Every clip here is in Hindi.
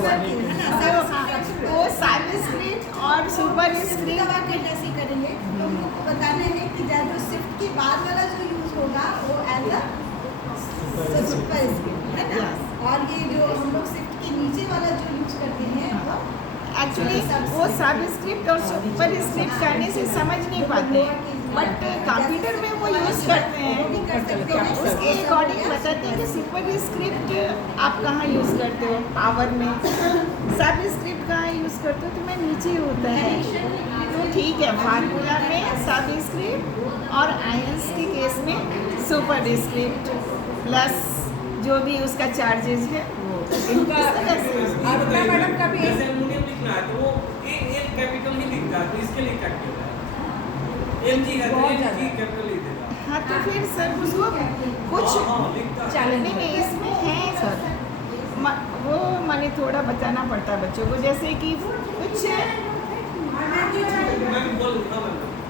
वो सबस्क्रिप्ट और सुपर स्क्रिप्ट ऐसे करेंगे तो हमको बताना है कि जो शिफ्ट के बाद वाला जो यूज होगा वो एज अ सुपर स्क्रिप्ट है ना, और ये जो हम लोग शिफ्ट के नीचे वाला जो यूज करते हैं वो एक्चुअली वो सबस्क्रिप्ट और सुपर स्क्रिप्ट करने से समझ नहीं पाते, बट कंप्यूटर में वो यूज़ करते हैं। उसके अकॉर्डिंग बताते हैं कि सुपर स्क्रिप्ट आप कहाँ यूज़ करते हो, पावर में, सब स्क्रिप्ट कहाँ यूज़ करते हो, तो मैं नीचे होता है। तो ठीक है, फार्मूला में सब स्क्रिप्ट और आयंस के केस में सुपर स्क्रिप्ट प्लस जो भी उसका चार्जेस है वो इनका अरुणा मैडम का भी जैसे एल्युमिनियम लिखना है तो वो एक कैपिटल ही लिखता है, तो इसके लिए क्या किया जाए? एक ही है तो एक ही कैपिटल लिख देगा। हाँ, तो फिर सर उसको कुछ चैलेंज नहीं इसमें है सर, वो माने थोड़ा बताना पड़ता है बच्चों को, जैसे कि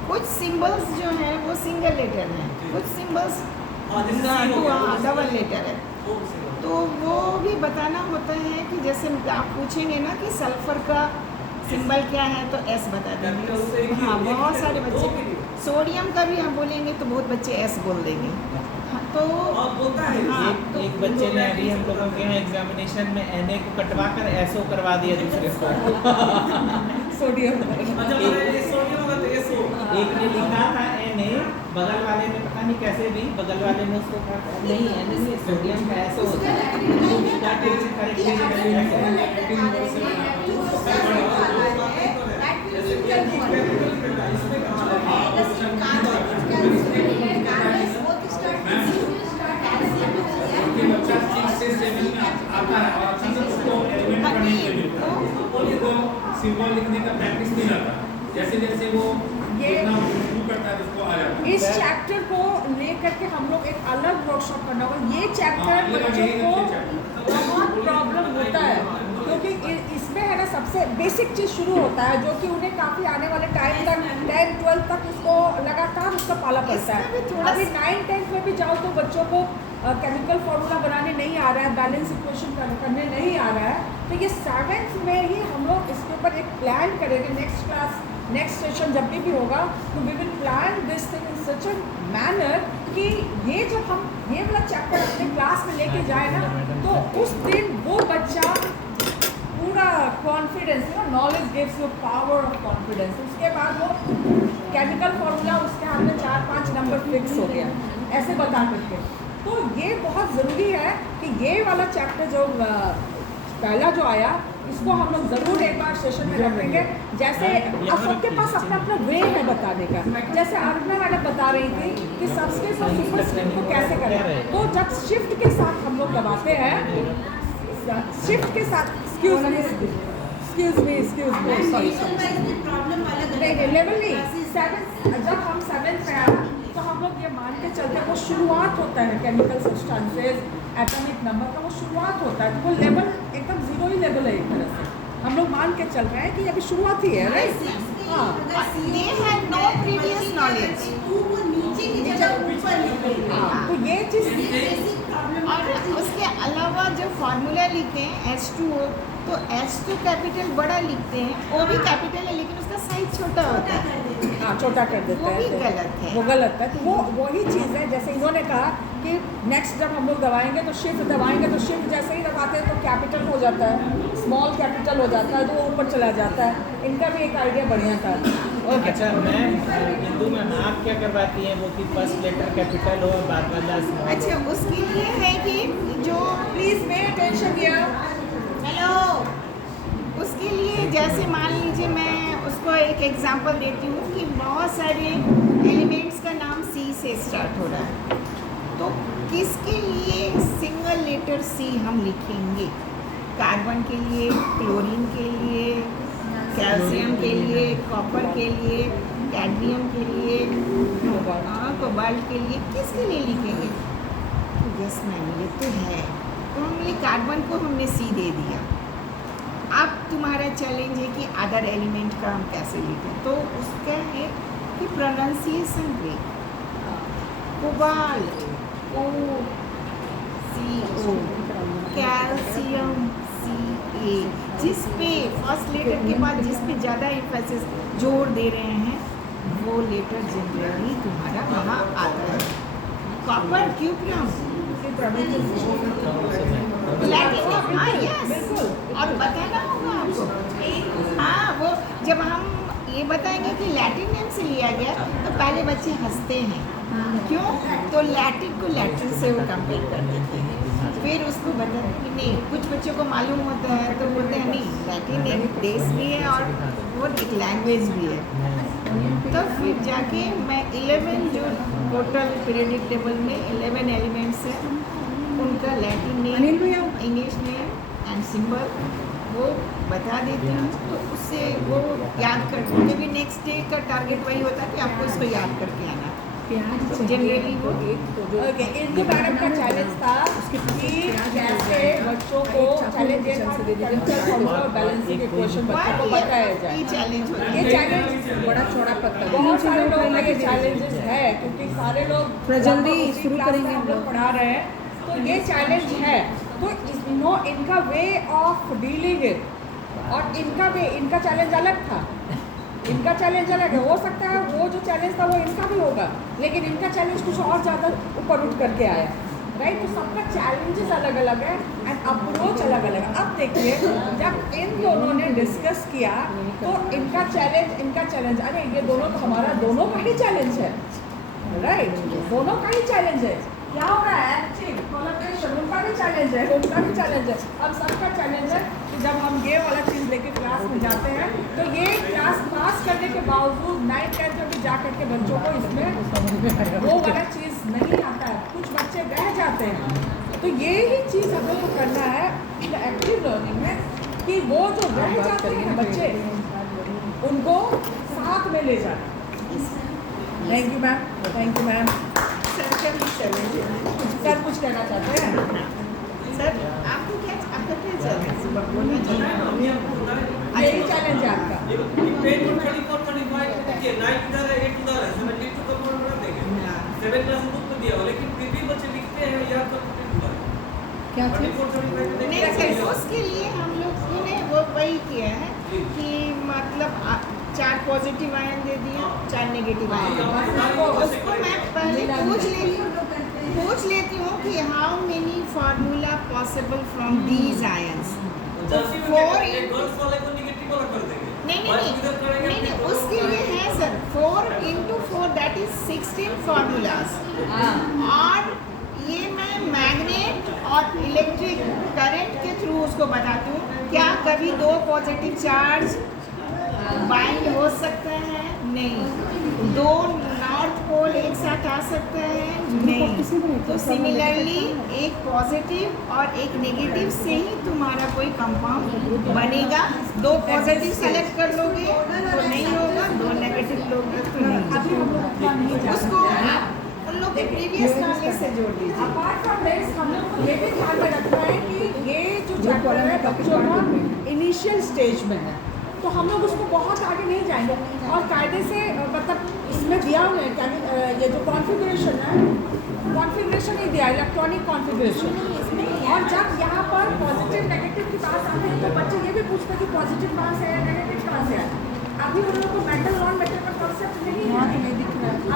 कुछ सिंबल्स जो हैं वो सिंगल लेटर हैं, कुछ सिंबल्स डबल लेटर है, तो वो भी बताना होता है कि जैसे आप पूछेंगे ना कि सल्फर का सिंबल क्या है तो एस बता देंगे। हाँ, बहुत सारे बच्चे सोडियम का भी हम बोलेंगे तो बहुत बच्चे एस बोल देंगे। हाँ, तो हाँ, एक बच्चे ने अभी हम लोगों के यहाँ एग्जामिनेशन में एनए को कटवा कर एसओ करवा दिया दूसरे को। सोडियम एक ने लिखा था एनए, बगल वाले ने पता नहीं कैसे भी बगल वाले ने उसको कहा नहीं एनए नहीं सोडियम का एसओ होता सिंबल लिखने का प्रैक्टिस नहीं रहता, जैसे जैसे वो जितना शुरू करता है उसको आ जाता है। इस चैप्टर को लेकर के हम लोग एक अलग वर्कशॉप करना होगा। ये चैप्टर बच्चों को बहुत प्रॉब्लम होता है, क्योंकि इसमें है ना सबसे बेसिक चीज़ शुरू होता है जो कि उन्हें काफ़ी आने वाले टाइम तक 10-12 तक उसको लगातार उसका पाला पड़ता है। अभी 9-10 में भी जाओ तो बच्चों को केमिकल फार्मूला बनाने नहीं आ रहा है, बैलेंस इक्वेशन करने नहीं आ रहा है, तो ये 7th में ही हम लोग इसके ऊपर एक प्लान करेंगे। नेक्स्ट क्लास नेक्स्ट सेशन जब भी होगा तो we will plan this thing in such a manner कि ये जब हम ये वाला चैप्टर अपने क्लास में लेके जाए ना तो उस दिन वो बच्चा पूरा confidence, knowledge gives you power of confidence. उसके बाद वो केमिकल फार्मूला उसके हाथ में 4-5 नंबर फिक्स हो गया ऐसे बता करके। तो ये बहुत ज़रूरी है कि ये वाला चैप्टर जो पहला जो आया इसको हम लोग ज़रूर एक बार सेशन में रखेंगे। जैसे अब सबके पास अपना अपना वे है बताने का, जैसे अरुणा मैडम बता रही थी कि सबस्क्रिप्ट और सुपरस्क्रिप्ट को कैसे करें, तो जब शिफ्ट के साथ हम लोग दबाते हैं, शिफ्ट के साथ एक्सक्यूज मी सॉरी नहीं लेवल नहीं 7 जब हम 7th में आए तो हम लोग ये मान के चलते हैं वो शुरुआत होता है केमिकल सब्सटेंसेस एटॉमिक नंबर का वो शुरुआत होता है, तो वो लेवल एकदम 0 ही लेवल है एक तरह से हम लोग मान के चल रहे हैं कि अभी शुरुआत ही है राइट। हाँ, they had no previous knowledge। तो ये चीज़ और उसके अलावा जब फार्मूला लिखते हैं H2O तो H2 कैपिटल बड़ा लिखते हैं, वो भी कैपिटल है लेकिन उसका साइज छोटा होता है, हाँ छोटा कर देते वो भी हैं, गलत है। वो गलत है। तो वो वही चीज़ है जैसे इन्होंने कहा कि नेक्स्ट जब हम लोग दबाएंगे तो शिफ्ट दबाएंगे तो शिफ्ट जैसे ही दबाते हैं तो कैपिटल हो जाता है, स्मॉल कैपिटल हो जाता है, तो वो ऊपर चला जाता है। इनका भी एक आइडिया बढ़िया था। ओके अच्छा मैम, हिंदू में आप क्या करवाती हैं वो कि फर्स्ट लेटर कैपिटल हो बाद वाला स्मॉल? अच्छा, उसके लिए है कि जो please may attention here, hello, उसके लिए जैसे मान लीजिए मैं उसको एक एग्जांपल देती हूँ कि बहुत सारे एलिमेंट्स का नाम C से स्टार्ट हो रहा है, तो किसके लिए सिंगल लेटर C हम लिखेंगे? कार्बन के लिए, क्लोरीन के लिए, कैल्शियम के लिए, कॉपर के लिए, कैडमियम के लिए, कोबाल्ट के लिए, किसके लिए लिखेंगे? तो यस मैम ये तो है, तो हमने कार्बन को हमने C दे दिया। अब तुम्हारा चैलेंज है कि अदर एलिमेंट का हम कैसे लिखें, तो उसका है कि प्रोनाउंसिएशन वे cobalt O C O, calcium CA, चाहिए, जिस पे फर्स्ट लेटर के बाद जिस पे ज़्यादा एम्फेसिस जोर दे रहे हैं वो लेटर जनरली तुम्हारा वहाँ आता है। कॉपर क्यूप्रम लैटिन, हाँ यस, और बताना होगा आपको। हाँ, वो जब हम ये बताएंगे कि लैटिन नेम से लिया गया तो पहले बच्चे हंसते हैं, क्यों? तो लैटिन को लैटिन से वो कंपेयर कर देते हैं। फिर उसको बताते कि नहीं, कुछ बच्चों को मालूम होता है तो बोलते हैं नहीं, लैटिन एक देश भी है और वो एक लैंग्वेज भी है। तो फिर जाके मैं 11 जो टोटल पीरियडिक टेबल में 11 एलिमेंट्स हैं उनका Latin name, English name and symbol वो बता देती हूँ। तो उससे वो याद कर, क्योंकि नेक्स्ट डे का टारगेट वही होता है कि आपको इसको याद करके आना। जनरली वो ओके, इनको मैडम का चैलेंज था कि कैसे बच्चों को चैलेंज और बैलेंसिंग इक्वेशन बच्चों को बताया जाए। ये चैलेंज होता ये है। चैलेंज बड़ा छोड़ा पत्ता, बहुत सारे लोगों का ये चैलेंजेस है क्योंकि सारे लोग जल्दी उसी शुरू क्लास में करेंगे हम हम लोग लोग। पढ़ा रहे हैं, तो ये चैलेंज है। तो इनका वे ऑफ डीलिंग इट और इनका चैलेंज अलग था, इनका चैलेंज अलग है। हो सकता है वो जो चैलेंज था वो इनका भी होगा, लेकिन इनका चैलेंज कुछ और ज़्यादा ऊपर उठ करके आया, राइट। तो सबका चैलेंजेस अलग अलग है एंड अप्रोच अलग अलग है। अब देखिए, जब इन दोनों ने डिस्कस किया तो इनका चैलेंज अरे ये दोनों तो हमारा दोनों का ही चैलेंज है, राइट, दोनों का ही चैलेंज है। क्या हो रहा है एक्टिंग कोलैबोरेशन, उनका भी चैलेंज है, उनका भी चैलेंज है, हम सबका चैलेंज है कि जब हम ये वाला चीज़ लेके क्लास में जाते हैं तो ये क्लास पास करने के बावजूद 9th 10th में जा करके बच्चों को इसमें वो वाला चीज़ नहीं आता है, कुछ बच्चे रह जाते हैं। तो ये ही चीज़ हम लोग को करना है एक्टिव लर्निंग में कि वो जो रह जाते हैं बच्चे उनको साथ में ले जाना। Thank you ma'am, thank you ma'am. Sir कुछ कहना चाहते हैं? सर आपको क्या, आपका क्या चैलेंज बोलना चाहिए? यही चैलेंज है आपका। पेज 34 35 देखिए, 9 इधर है, 8 उधर है, 72 का बोर्ड बना देंगे। 7 क्लास बुक में दिया हो, लेकिन फिर भी बच्चे लिखते हैं यार तो क्या चीज़? 34 35 में नहीं सर, उसके लिए हम लोग ने वो वही किया है कि मतलब 4 पॉजिटिव आयन दे दिए, 4 नेगेटिव आयन। उसको मैं पहले पूछ लेती हूँ कि how many formula possible from these ions. तो 4 गर्ल्स वाले को नेगेटिव वाला कर देंगे। नहीं, उसके लिए है sir 4 into 4 that is 16 formulas. और ये मैं मैग्नेट और इलेक्ट्रिक करंट के थ्रू उसको बताती हूँ। क्या कभी 2 पॉजिटिव चार्ज बाइंड हो सकते हैं? नहीं। 2 नॉर्थ पोल एक साथ आ सकते हैं? नहीं। तो सिमिलरली एक पॉजिटिव और एक नेगेटिव से ही तुम्हारा कोई कंपाउंड बनेगा। 2 पॉजिटिव सेलेक्ट कर लोगे तो नहीं होगा, 2 नेगेटिव लोगे तो नहीं। उसको आप उन लोग के प्रीवियस नॉलेज से जोड़ दीजिए। अपार्ट फ्रॉम दिस हम लोग को ये भी ध्यान में रखना है कि ये जो चैप्टर है बच्चों का इनिशियल स्टेज में है, तो हम लोग उसको बहुत आगे नहीं जाएंगे और कायदे से मतलब इसमें दिया हुआ है क्या ये जो कॉन्फ़िगरेशन है, कॉन्फ़िगरेशन नहीं दिया, इलेक्ट्रॉनिक कॉन्फ़िगरेशन। और जब यहाँ पर पॉजिटिव नेगेटिव की बात आती है तो बच्चे ये भी पूछते हैं कि पॉजिटिव कहाँ से है, नेगेटिव कहाँ से है। अभी हम लोग को मेटल नॉन मेटल का कॉन्सेप्ट नहीं है,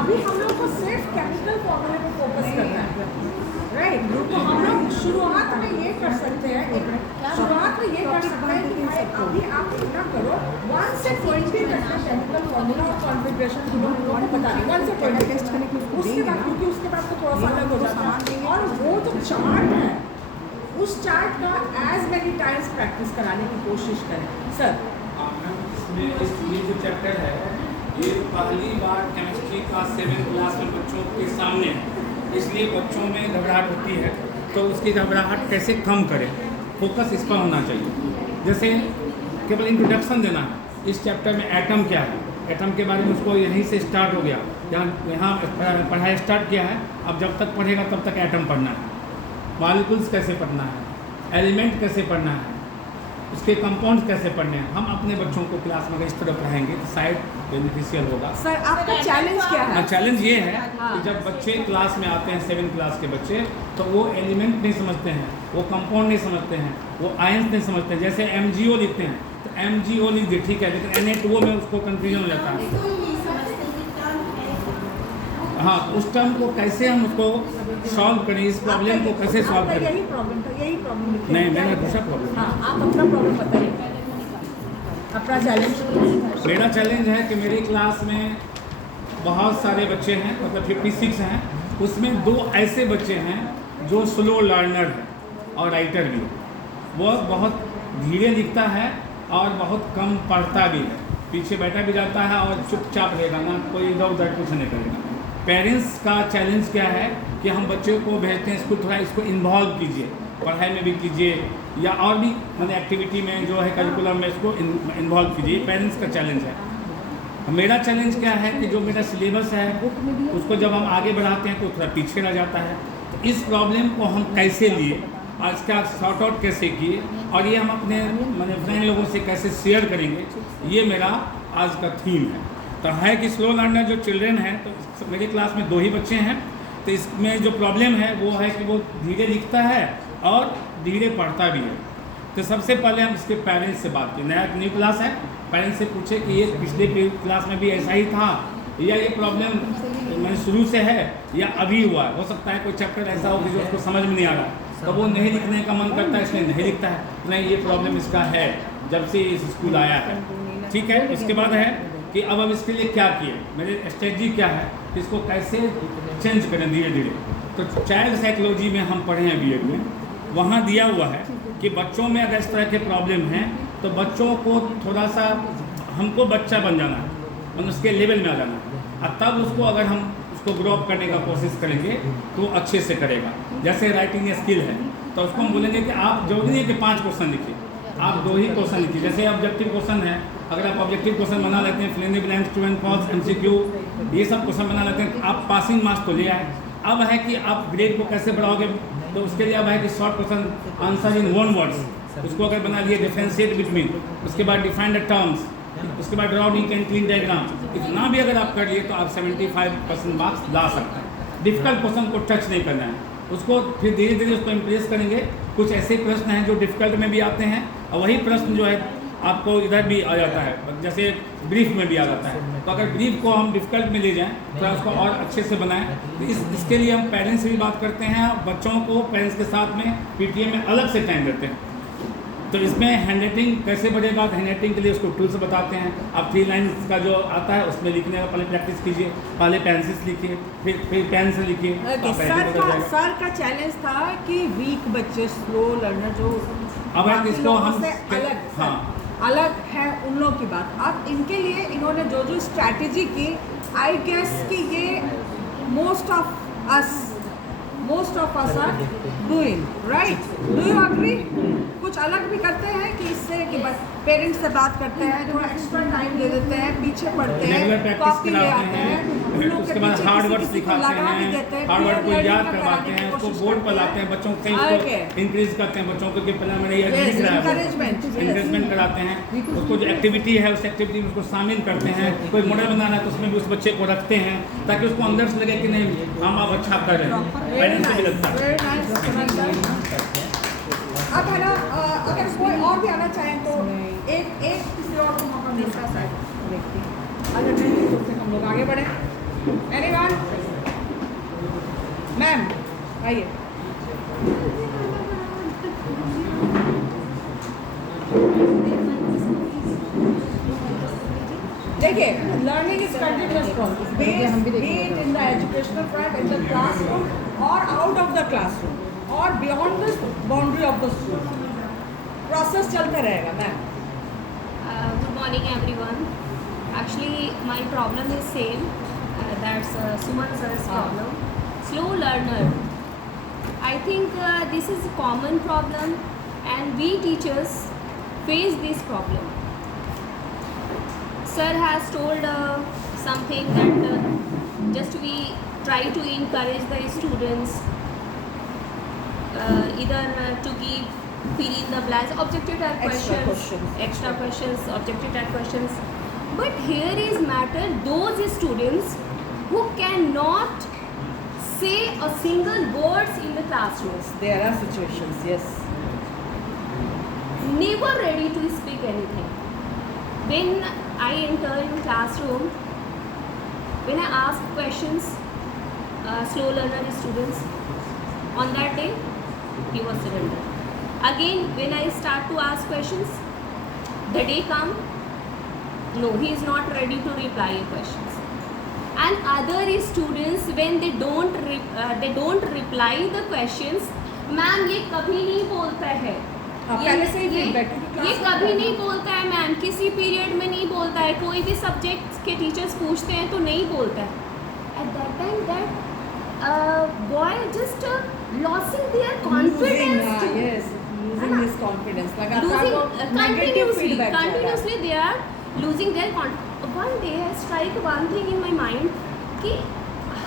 अभी हम लोग को सिर्फ केमिकल फॉर्मूले पर फोकस करना है, राइट। तो हम लोग शुरुआत में ये कर सकते हैं कि भाई अभी आप इतना करो 1 से 20 तक का केमिकल फॉर्मूला और कॉन्फ़िगरेशन हम लोगों को बता दें 1 से 20 टेस्ट करने के उसके बाद, क्योंकि उसके बाद तो थोड़ा सा अलग हो जाता है। और वो जो चार्ट है उस चार्ट का एज मेनी टाइम्स प्रैक्टिस कराने की कोशिश करें सर। ये जो चैप्टर है ये पहली बार केमिस्ट्री का 7th क्लास में बच्चों के सामने है, इसलिए बच्चों में घबराहट होती है। तो उसकी घबराहट कैसे कम करें, फोकस इस पर होना चाहिए। जैसे केवल इंट्रोडक्शन देना है। इस चैप्टर में एटम क्या है, एटम के बारे में उसको यहीं से स्टार्ट हो गया, यहाँ पढ़ाई स्टार्ट किया है। अब जब तक पढ़ेगा तब तक एटम पढ़ना है, मॉलिक्यूल्स कैसे पढ़ना है, एलिमेंट कैसे पढ़ना है, उसके कंपाउंड कैसे पढ़ने हैं। हम अपने बच्चों को क्लास में अगर इस तरह पढ़ाएंगे तो शायद बेनिफिशियल होगा। सर आपका चैलेंज क्या है? चैलेंज ये है हाँ। कि जब बच्चे क्लास में आते हैं 7 क्लास के बच्चे, तो वो एलिमेंट नहीं समझते हैं, वो कंपाउंड नहीं समझते हैं, वो आयंस नहीं समझते हैं। जैसे MgO लिखते हैं तो MgO लिख दिए, ठीक है, लेकिन Na2O में उसको कंफ्यूजन हो जाता है। हाँ, उस टर्म को कैसे हम उसको सॉल्व करें, इस प्रॉब्लम को कैसे सॉल्व आपका करें। यही प्रॉब्लम था, यही प्रॉब्लम नहीं, मेरा दूसरा प्रॉब्लम। हाँ, आप अपना प्रॉब्लम बताइए, अपना चैलेंज। मेरा चैलेंज है कि मेरी क्लास में बहुत सारे बच्चे हैं, मतलब 56 हैं, उसमें 2 ऐसे बच्चे हैं जो स्लो लर्नर है और राइटर भी है। वो बहुत धीरे लिखता है और बहुत कम पढ़ता भी है, पीछे बैठा भी जाता है और चुपचाप रहेगा ना, कोई इधर उधर कुछ नहीं करेगा। पेरेंट्स का चैलेंज क्या है कि हम बच्चों को भेजते हैं स्कूल, थोड़ा इसको इन्वॉल्व कीजिए, पढ़ाई में भी कीजिए या और भी मैंने एक्टिविटी में जो है करिकुलम में इसको इन्वॉल्व कीजिए। पेरेंट्स का चैलेंज है। मेरा चैलेंज क्या है कि जो मेरा सिलेबस है उसको जब हम आगे बढ़ाते हैं तो थोड़ा पीछे रह जाता है। तो इस प्रॉब्लम को हम कैसे लिए और इसका सॉर्ट आउट कैसे किए और ये हम अपने मैंने फ्रेंड लोगों से कैसे शेयर करेंगे, ये मेरा आज का थीम है। तो है कि स्लो लर्नर जो चिल्ड्रेन हैं, तो मेरी क्लास में 2 ही बच्चे हैं, तो इसमें जो प्रॉब्लम है वो है कि वो धीरे लिखता है और धीरे पढ़ता भी है। तो सबसे पहले हम इसके पेरेंट्स से बात की। न्यू क्लास है, पेरेंट्स से पूछे कि ये पिछले क्लास में भी ऐसा ही था या ये प्रॉब्लम मैंने शुरू से है या अभी हुआ है। हो सकता है कोई चैप्टर ऐसा हो कि जो उसको समझ में नहीं आ रहा, तो वो नहीं लिखने का मन करता है, इसलिए नहीं लिखता है। नहीं, ये प्रॉब्लम इसका है जब से इस स्कूल आया है। ठीक है, उसके बाद है कि अब इसके लिए क्या किए, मेरे स्ट्रेटजी क्या है, इसको कैसे चेंज करें धीरे धीरे। तो चाइल्ड साइकोलॉजी में हम पढ़े हैं B.Ed में, वहाँ दिया हुआ है कि बच्चों में अगर इस तरह के प्रॉब्लम हैं तो बच्चों को थोड़ा सा हमको बच्चा बन जाना है, मतलब उसके लेवल में आ जाना है, और तब उसको अगर हम उसको ग्रो अप करने का कोशिश करेंगे तो अच्छे से करेगा। जैसे राइटिंग स्किल है तो उसको हम बोलेंगे कि आप जरूरी नहीं है कि 5 क्वेश्चन लिखिए, आप 2 ही क्वेश्चन लिखिए। जैसे ऑब्जेक्टिव क्वेश्चन है, अगर आप ऑब्जेक्टिव क्वेश्चन बना लेते हैं, fill in the blanks, true and false, MCQ, ये सब क्वेश्चन बना लेते हैं, आप पासिंग मार्क्स तो ले आए। अब है कि आप ग्रेड को कैसे बढ़ाओगे, तो उसके लिए अब है कि short question answer in 1 words, उसको अगर बना लिए डिफरेंशिएट बिटवीन, उसके बाद डिफाइन द टर्म्स, उसके बाद draw neat and clean diagram, इतना भी अगर आप कर लिए तो आप 75% मार्क्स ला सकते हैं। डिफिकल्ट क्वेश्चन को टच नहीं करना है, उसको फिर धीरे धीरे उसको इम्प्रेस करेंगे। कुछ ऐसे प्रश्न हैं जो डिफिकल्ट में भी आते हैं और वही प्रश्न जो है आपको इधर भी आ जाता है, जैसे ब्रीफ में भी आ जाता है। तो अगर ब्रीफ को हम डिफिकल्ट में ले जाएं तो उसको और अच्छे से बनाएं। तो इसके लिए हम पेरेंट्स से भी बात करते हैं, बच्चों को पेरेंट्स के साथ में PTA में अलग से टाइम देते हैं। तो इसमें हैंड राइटिंग कैसे बढ़ेगा, हैंड राइटिंग के लिए उसको टूल्स बताते हैं। आप 3 लाइन्स का जो आता है उसमें लिखने का पहले प्रैक्टिस कीजिए, पहले पेंसिल लिखिए, फिर पेन से लिखिए। सर का चैलेंज था कि वीक बच्चे, स्लो लर्नर जो अब है इसको हम अलग, हाँ अलग है उन लोगों की बात। अब इनके लिए इन्होंने जो स्ट्रैटेजी की, आई गेस कि ये most of us are doing right. Do you agree? कुछ अलग भी करते हैं कि इससे कि पेरेंट्स से बात करते हैं, थोड़ा एक्स्ट्रा टाइम दे देते हैं, पीछे पढ़ते हैं, कॉपी ले आते हैं, उसके बाद हार्ड वर्ड्स सिखाते हैं, हार्ड वर्ड को याद करवाते हैं, उसको बोर्ड पर लाते हैं, बच्चों को इंक्रीज करते हैं, बच्चों को कि पहले मैंने ये लिख रहा है, इंकरेजमेंट कराते हैं। उसको जो एक्टिविटी है उस एक्टिविटी में उसको शामिल करते हैं। कोई मॉडल बनाना है तो उसमें भी उस बच्चे को रखते हैं ताकि उसको अंदर से लगे कि नहीं हम अब अच्छा कर रहे हैं, पेरेंट्स को भी लगता है। अब है ना, अगर कोई और भी आना चाहें तो एक किसी और को मौका मिलता है। अगर नहीं तो फिर हम लोग आगे बढ़े। एनीवन? मैम आइए। देखिए, learning is continuous process, be it in the educational front, in the classroom or out of the classroom or beyond the boundary of the school, process चलता रहेगा। Ma'am Good morning everyone. Actually my problem is same, that's Suman sir's problem. Slow learner, I think this is a common problem and we teachers face this problem. Sir has told something that just we try to encourage the students either to give fill in the blanks, objective type Extra questions, questions. extra questions, objective type questions. But here is matter those students who cannot say a single words in the classroom, There are situations, yes. never ready to speak anything. When I enter in classroom, when I ask questions, slow learner students, on that day he was surrendered. Again when I start to ask questions, the day come, no, he is not ready to reply your questions. And other students when they don't reply the questions, ma'am ये कभी नहीं बोलता है, हाँ, पहले से ही feedback, क्योंकि ये class कभी में नहीं बोलता है मैम, किसी पीरियड में नहीं बोलता है, कोई भी सब्जेक्ट के टीचर्स पूछते हैं तो नहीं बोलता है. At that time that boy just losing there confidence, yes, losing his confidence. लगातार losing वो negative feedback जा रहा है. continuously they are losing their one day I strike one thing in my mind कि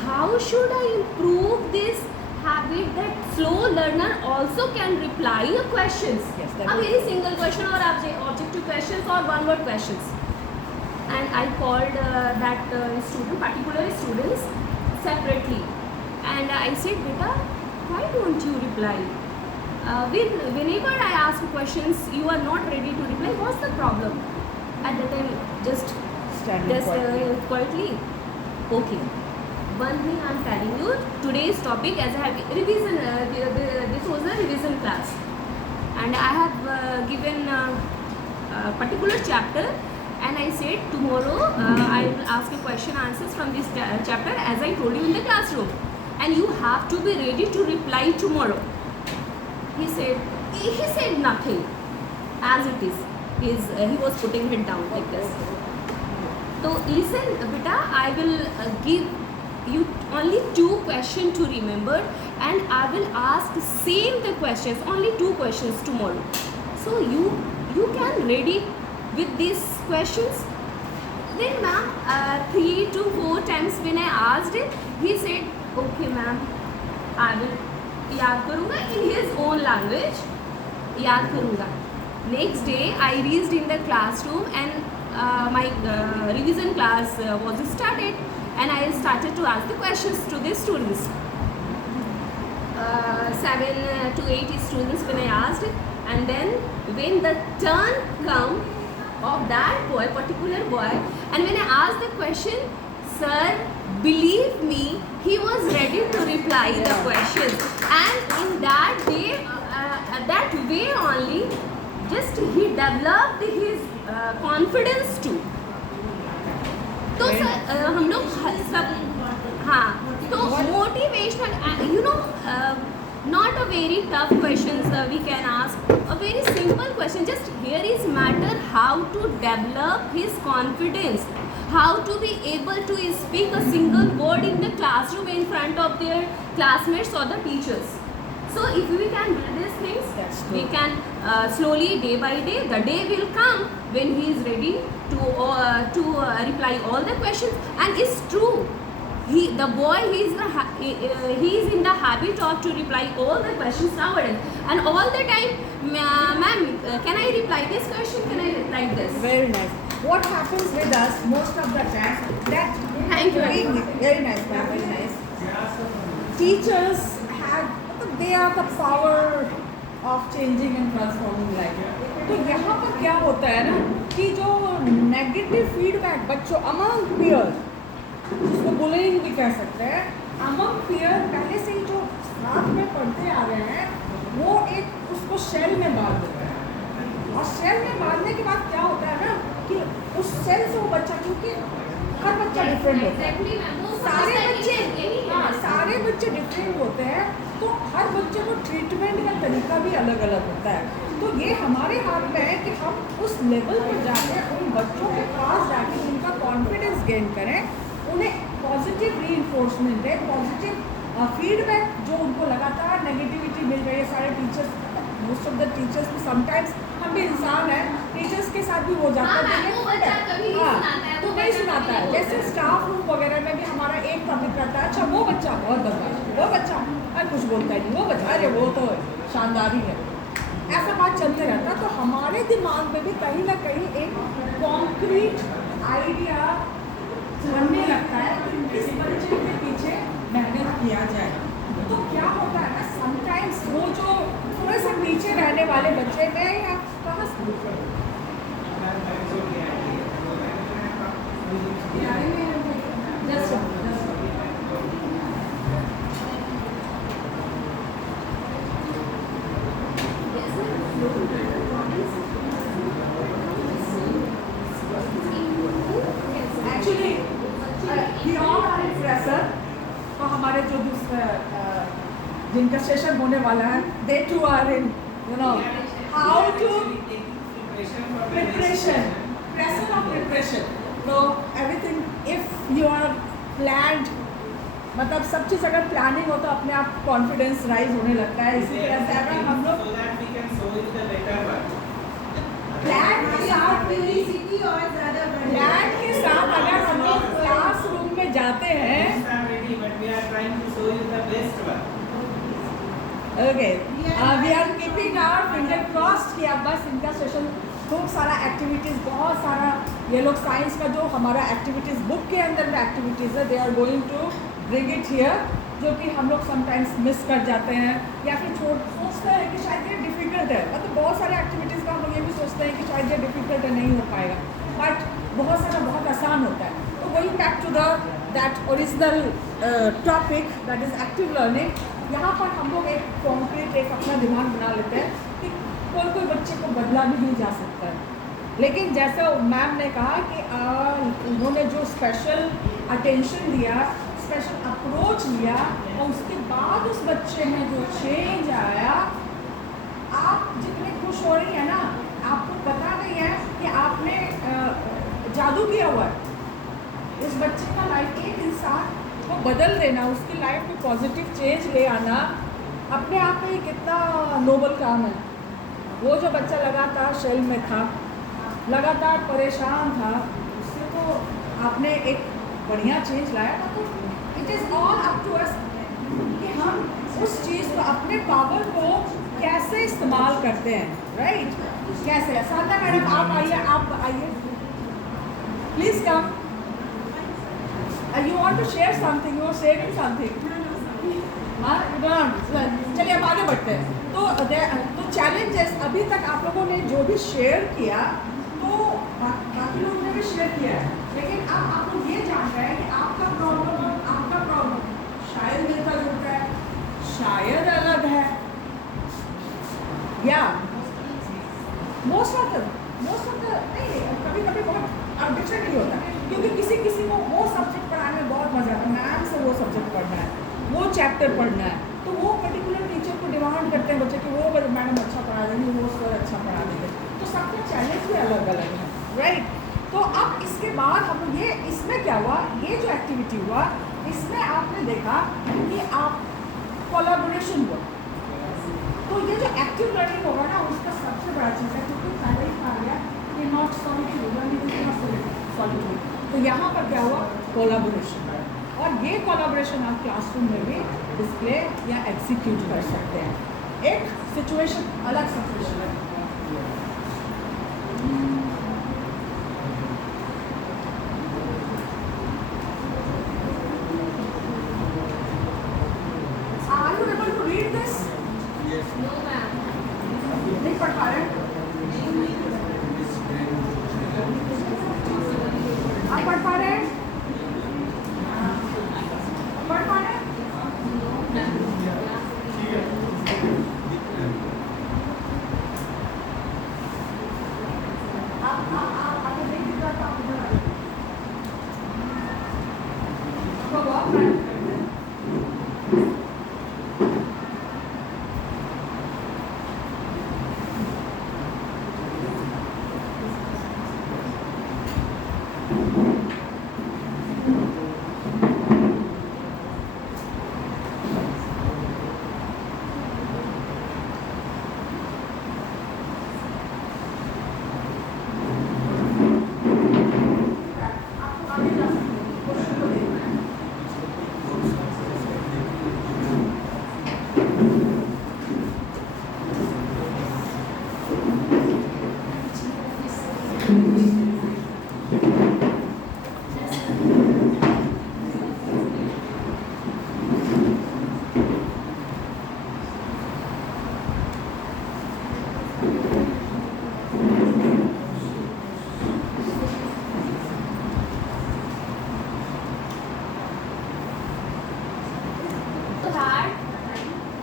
how should I improve this habit that slow learner also can reply your questions. Yes, that a is- very single question or objective questions or one word questions. And I called that particular students separately, and I said, beta, why don't you reply? Whenever I ask questions, you are not ready to reply. What's the problem? At that time, just Standing quietly. quietly. Okay. One thing I'm telling you, today's topic as I have revision. This was a revision class, and I have given a particular chapter, and I said tomorrow I will ask a question answers from this chapter as I told you in the classroom, and you have to be ready to reply tomorrow. He said nothing, as it is. He was putting head down like this. So listen, beta, I will give you only 2 questions to remember, and I will ask same the questions, only 2 questions tomorrow. So you can ready with these questions. Then ma'am, 3 to 4 times when I asked it, he said, okay ma'am, I will याद करूँगा in his own language, याद करूँगा. Next day I reached in the classroom, and my revision class was started, and I started to ask the questions to the students. 7 to 8 students when I asked, and then when the turn come of that boy, particular boy, and when I asked the question, sir, believe me, he was ready to reply the questions, and in that way only, just he developed his confidence too. तो सर हम लोग सब हाँ तो motivational not a very tough questions we can ask, a very simple question. Just here is matter how to develop his confidence, how to be able to speak a single word in the classroom in front of their classmates or the teachers. So if we can do these things, we can slowly, day by day, the day will come when he is ready to reply all the questions. And it's true, the boy he is in the habit of to reply all the questions nowadays, and all the time, ma'am, can I reply this question, can I reply this? Very nice. What happens with us most of the time that Thank you. very nice, ma'am, very nice. Teachers they are the power of changing and transforming life. तो यहाँ पर क्या होता है ना कि जो नेगेटिव फीडबैक बच्चों among peers, जिसको बुलिंग भी कह सकते हैं, among peers पहले से ही जो साथ में पढ़ते आ रहे हैं, वो एक उसको शेल में बांध देते हैं, और शेल में बांधने के बाद क्या होता है ना कि उस शेल से वो बच्चा, क्योंकि हर बच्चा डिफरेंट होता है, सारे बच्चे डिफरेंट होते हैं, तो हर बच्चे को ट्रीटमेंट का तरीका भी अलग अलग होता है. तो ये हमारे हाथ में है कि हम उस लेवल पर जाके उन बच्चों के पास जाके उनका कॉन्फिडेंस गेन करें, उन्हें पॉजिटिव रीइंफोर्समेंट दें, पॉजिटिव फीडबैक जो उनको लगातार नेगेटिविटी मिल रही है. सारे teachers, most of the teachers भी समटाइम्स, हम भी इंसान हैं, टीचर्स के साथ भी हो जाता है, तो नहीं सुनाता है. जैसे स्टाफ रूम वगैरह में भी हमारा एक टॉपिक रहता है, अच्छा वो बच्चा बहुत बदमाश, वो बच्चा अरे कुछ बोलता ही नहीं, वो बच्चा अरे वो तो शानदार ही है. ऐसा बात चलते रहता है। तो हमारे दिमाग में भी कहीं ना कहीं एक कॉन्क्रीट आइडिया बनने लगता है कि इस बच्चे के पीछे मेहनत किया जाए। तो क्या होता है ना, समटाइम्स वो जो थोड़े से नीचे रहने वाले बच्चे में या कहाँ एक्चुअली प्रोफेसर तो हमारे जो दूसरे जिनका सेशन होने वाला है, they too are in how to preparation, pressure of preparation. तो everything if you are planned, मतलब सब चीज़ अगर प्लानिंग हो तो अपने आप कॉन्फिडेंस राइज होने लगता है। इसी तरह से अगर हम लोग प्लान के साथ क्यूरियोसिटी और ज़्यादा बढ़ प्लान के साथ अगर हम लोग क्लासरूम में जाते हैं, okay we are keeping our finger crossed कि अब बस इनका सेशन खूब सारा एक्टिविटीज़, बहुत सारा ये लोग साइंस का जो हमारा एक्टिविटीज़ बुक के अंदर में एक्टिविटीज़ है, they are going to bring it here, जो कि हम लोग समटाइम्स मिस कर जाते हैं या फिर सोचते हैं कि शायद ये डिफ़िकल्ट है। मतलब बहुत सारे एक्टिविटीज़ का हम लोग ये भी सोचते हैं कि शायद ये डिफ़िकल्ट है, नहीं हो पाएगा, बट बहुत सारा बहुत आसान होता है। तो going back to that original topic that is active learning, यहाँ पर हम लोग एक कॉन्क्रीट एक अपना दिमाग बना लेते हैं कि कोई बच्चे को बदला भी नहीं जा सकता है। लेकिन जैसे मैम ने कहा कि उन्होंने जो स्पेशल अटेंशन दिया, स्पेशल अप्रोच लिया और उसके बाद उस बच्चे में जो चेंज आया, आप जितने खुश हो रही है ना, आपको पता नहीं है कि आपने जादू किया हुआ है। इस बच्चे का लाइफ, एक इंसान को बदल देना, उसकी लाइफ में पॉजिटिव चेंज ले आना, अपने आप में कितना नोबल काम है। वो जो बच्चा लगातार शेल में था, लगातार परेशान था, उससे तो आपने एक बढ़िया चेंज लाया ना। तो it is all up to us कि हम उस चीज़ को, अपने पावर को कैसे इस्तेमाल करते हैं, राइट? कैसे? साधना मैडम आप आइए please come. You want to share something? You are sharing something? हाँ, चलिए अब आगे बढ़ते हैं। तो चैलेंजेस अभी तक आप लोगों ने जो भी शेयर किया, तो बाकी लोगों ने भी शेयर किया है, लेकिन अब आप लोग ये जान रहे हैं कि आपका प्रॉब्लम शायद मिलता जुलता है, शायद अलग है, या मोस्ट ऑफ द नहीं, कभी कभी बहुत डिफरेंट नहीं होता, क्योंकि किसी को वो सब्जेक्ट पढ़ाने में बहुत मजा आता है, मैम से वो सब्जेक्ट पढ़ना है, वो चैप्टर पढ़ना है, तो वो पर्टिकुलर टीचर को डिमांड करते हैं बच्चे कि वो मैडम अच्छा पढ़ा देंगे, वो सर अच्छा पढ़ा देंगे। तो सबका चैलेंज भी अलग अलग है, राइट? तो अब इसके बाद हम ये, इसमें क्या हुआ, ये जो एक्टिविटी हुआ, इसमें आपने देखा कि आप कोलैबोरेशन हुआ। तो ये जो एक्टिव लर्निंग होगा ना, उसका सबसे बड़ा चीज़ है, क्योंकि पहले ही कहा गया कि नॉट सॉलिट्यूड, तो यहाँ पर क्या हुआ, कोलैबोरेशन। और ये कोलैबोरेशन आप क्लासरूम में भी डिस्प्ले या एग्जीक्यूट कर सकते हैं। एक सिचुएशन, अलग सिचुएशन है, are you able to read this? No, ma'am. नहीं पढ़ पा रहे? आप पढ़ पा रहे हैं? पढ़ पा रहे हैं? आप नहीं दिख रहा था, आप उधर आइए। तो walk right. आपको आगे जा सकते हैं, क्वेश्चन को देखना है। hard,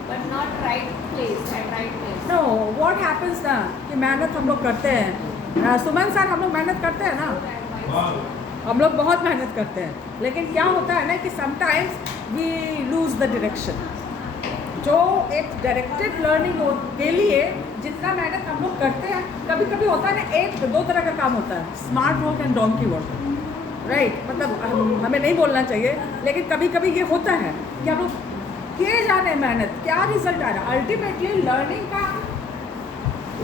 but not right place at right place. Know what happens ना कि मेहनत हम लोग करते हैं, सुमन सर हम लोग मेहनत करते हैं ना, हम लोग बहुत मेहनत करते हैं, लेकिन क्या होता है ना कि sometimes we lose the direction. जो एक डायरेक्टेड लर्निंग के लिए जितना मेहनत हम लोग करते हैं, कभी कभी होता है ना, एक दो तरह का काम होता है, smart work and donkey work, right. मतलब हमें नहीं बोलना चाहिए, लेकिन कभी कभी ये होता है कि हम लोग किए जाने मेहनत, क्या रिजल्ट आ रहा है, अल्टीमेटली लर्निंग का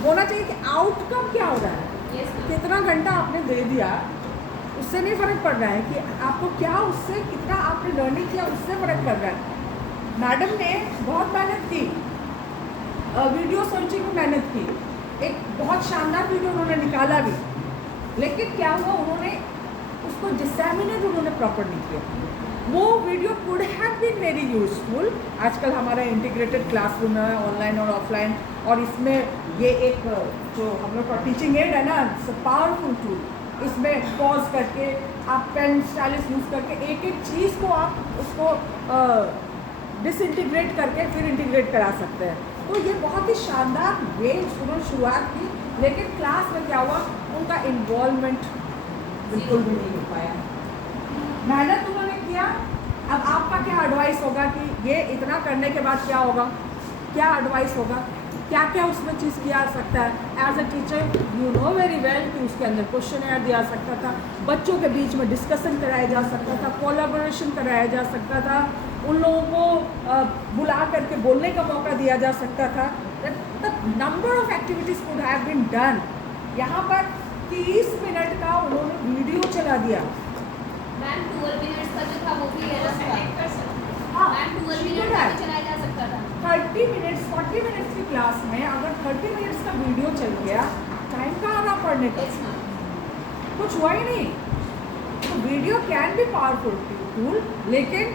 होना चाहिए कि आउटकम क्या हो रहा है। Yes, ma'am. कितना घंटा आपने दे दिया उससे नहीं फ़र्क पड़ रहा है कि आपको क्या, उससे कितना आपने लर्निंग किया उससे फ़र्क पड़ रहा है। मैडम ने बहुत मेहनत की, वीडियो सर्चिंग में मेहनत की, एक बहुत शानदार वीडियो उन्होंने निकाला भी, लेकिन क्या हुआ, उन्होंने उसको डिसैमिनेट उन्होंने प्रॉपर नहीं किया। वो video could have been very useful. आजकल हमारा इंटीग्रेटेड क्लासरूम है, ऑनलाइन और ऑफलाइन, और इसमें ये एक जो हम लोग का टीचिंग एड है ना, इट्स अ पावरफुल टूल। इसमें पॉज करके आप पेन स्टाइलिस यूज़ करके एक एक चीज़ को आप उसको डिसइंटीग्रेट करके फिर इंटीग्रेट करा सकते हैं। तो ये बहुत ही शानदार वे उन्होंने शुरुआत की, लेकिन क्लास में क्या हुआ, उनका इन्वॉल्वमेंट बिल्कुल भी नहीं हो पाया। मेहनत उन्होंने किया। अब आपका क्या एडवाइस होगा कि ये इतना करने के बाद क्या होगा, क्या एडवाइस होगा, क्या क्या उसमें चीज़ किया जा सकता है। As a teacher you know very well कि उसके अंदर क्वेश्चन एयर दिया सकता था, बच्चों के बीच में डिस्कशन कराया जा सकता था, कोलैबोरेशन कराया जा सकता था, उन लोगों को बुला करके बोलने का मौका दिया जा सकता था। The number of activities could have been done. यहाँ पर 30 मिनट का उन्होंने वीडियो चला दिया। मैम 12 मिनट्स का जो था वो भी अलग था। हाँ, मैम 12 मिनट का भी चलाया जा सकता था। 30 मिनट्स 40 मिनट्स की क्लास में अगर 30 मिनट्स का वीडियो चल गया, टाइम कहाँ रहा पढ़ने का, Yes, ma'am. कुछ हुआ ही नहीं। तो video can be powerful tool, लेकिन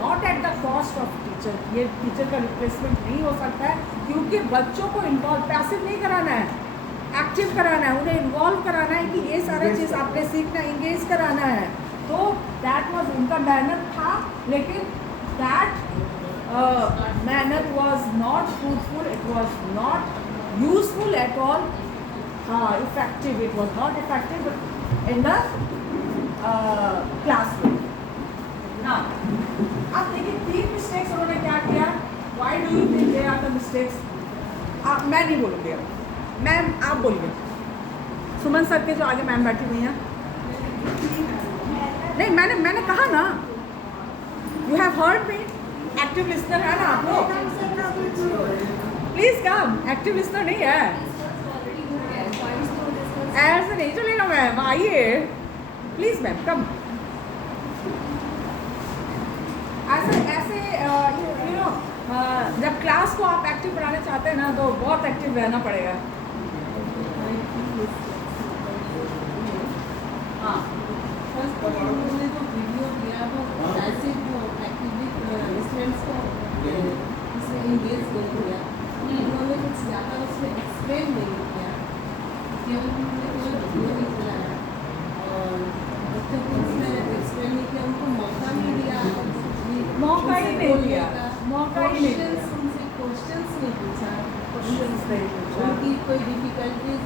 not at the cost of teacher. ये टीचर का रिप्लेसमेंट नहीं हो सकता है, क्योंकि बच्चों को इन्वॉल्व, पैसिव नहीं कराना है, एक्टिव कराना है, उन्हें इन्वॉल्व कराना है कि ये सारा चीज़ आपने सीखना, इंगेज कराना है। तो दैट वाज उनका मेहनत था, लेकिन दैट मेहनत was not fruitful, it was not useful at all, effective, it was not effective in the classroom. ना अब देखिए 3 मिस्टेक्स उन्होंने क्या किया। Why do you think they are the mistakes? मैं नहीं बोलूँगी, मैम आप बोलिए। सुमन सर के जो आगे मैम बैठी हुई हैं, नहीं मैंने कहा ना, you have heard me, active listener है ना आप लोग, प्लीज कम, एक्टिव लिसनर नहीं है, ऐसे नहीं चलेगा मैम, आइए प्लीज मैम कम। ऐसे यू नो जब क्लास को आप एक्टिव बनाना चाहते हैं ना, तो बहुत एक्टिव रहना पड़ेगा। हाँ, फर्स्ट उन्होंने जो वीडियो दिया वो ऐसे जो एक्टिवली स्टूडेंट्स को इसमें इंगेज नहीं किया, उन्होंने कुछ ज़्यादा उसमें एक्सप्लेन नहीं किया, केवल उन्होंने केवल वीडियो नहीं चलाया और बच्चों को उसमें एक्सप्लेन नहीं किया, उनको मौका नहीं दिया, मौका ही नहीं दिया, मौका ही नहीं दिया, उनसे क्वेश्चंस नहीं पूछा, क्वेश्चंस नहीं पूछा, उनकी कोई डिफिकल्टीज